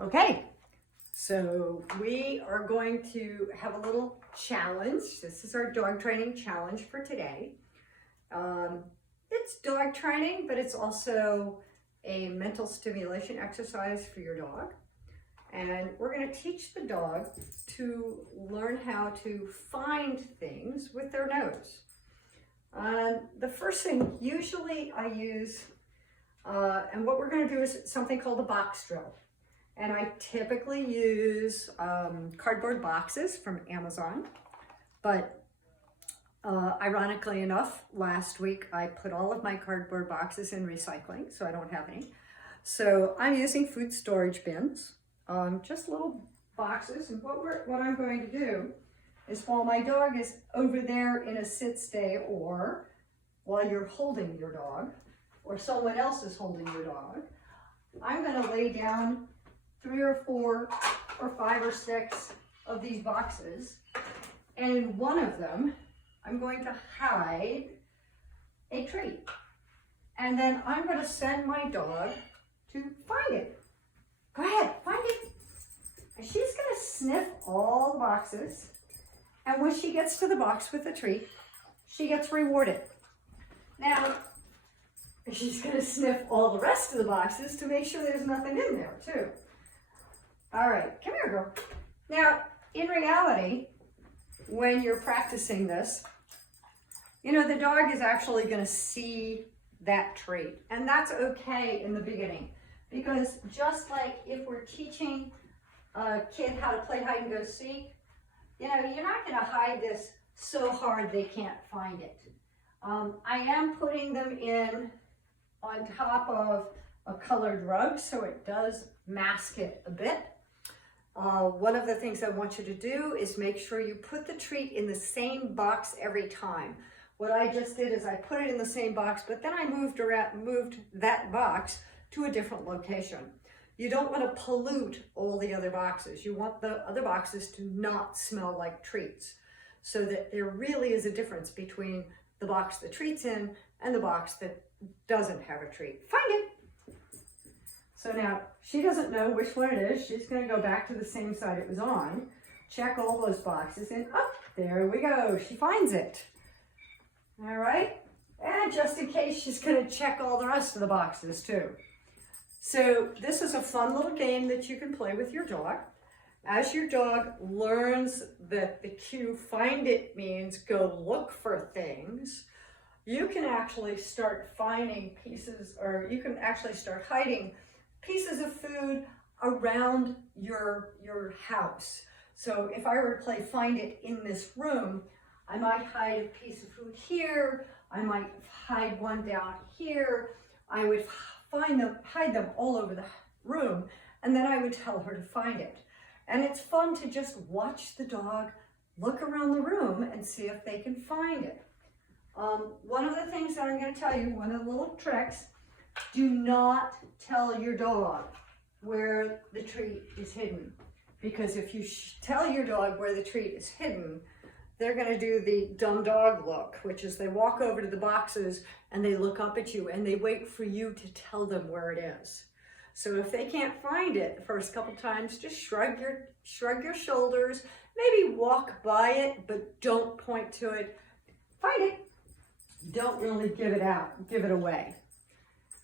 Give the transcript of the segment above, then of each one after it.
Okay, so we are going to have a little challenge. This is our dog training challenge for today. It's dog training, but it's also a mental stimulation exercise for your dog. And we're going to teach the dog to learn how to find things with their nose. The first thing, usually I use, and what we're going to do is something called a box drill. And I typically use cardboard boxes from Amazon, but ironically enough, last week I put all of my cardboard boxes in recycling, so I don't have any. So I'm using food storage bins, just little boxes. And what I'm going to do is, while my dog is over there in a sit stay, or while you're holding your dog, or someone else is holding your dog, I'm going to lay down 3 or 4 or 5 or 6 of these boxes, and in one of them I'm going to hide a treat, and then I'm going to send my dog to find it. Go ahead, find it. And she's going to sniff all the boxes, and when she gets to the box with the treat, she gets rewarded. Now she's going to sniff all the rest of the boxes to make sure there's nothing in there too. All right, come here, girl. Now, in reality, when you're practicing this, you know, the dog is actually going to see that treat, and that's okay in the beginning, because just like if we're teaching a kid how to play hide and go seek, you know, you're not going to hide this so hard they can't find it. I am putting them in on top of a colored rug, so it does mask it a bit. One of the things I want you to do is make sure you put the treat in the same box every time. What I just did is I put it in the same box, but then I moved that box to a different location. You don't want to pollute all the other boxes. You want the other boxes to not smell like treats, so that there really is a difference between the box the treat's in and the box that doesn't have a treat. Find it. So now she doesn't know which one it is. She's going to go back to the same side it was on, check all those boxes, and there we go. She finds it. All right. And just in case, she's going to check all the rest of the boxes too. So this is a fun little game that you can play with your dog. As your dog learns that the cue find it means go look for things, you can actually start finding pieces, or you can actually start hiding pieces of food around your house. So if I were to play find it in this room, I might hide a piece of food here, I might hide one down here, I would hide them all over the room, and then I would tell her to find it. And it's fun to just watch the dog look around the room and see if they can find it. One of the things that I'm going to tell you, one of the little tricks, do not tell your dog where the treat is hidden. Because if you tell your dog where the treat is hidden, they're going to do the dumb dog look, which is they walk over to the boxes and they look up at you and they wait for you to tell them where it is. So if they can't find it the first couple times, just shrug your shoulders, maybe walk by it, but don't point to it. Find it. Don't really give it away.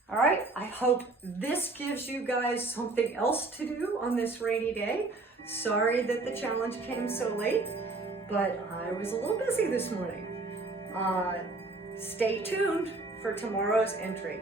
All right, I hope this gives you guys something else to do on this rainy day. Sorry that the challenge came so late, but I was a little busy this morning. Stay tuned for tomorrow's entry.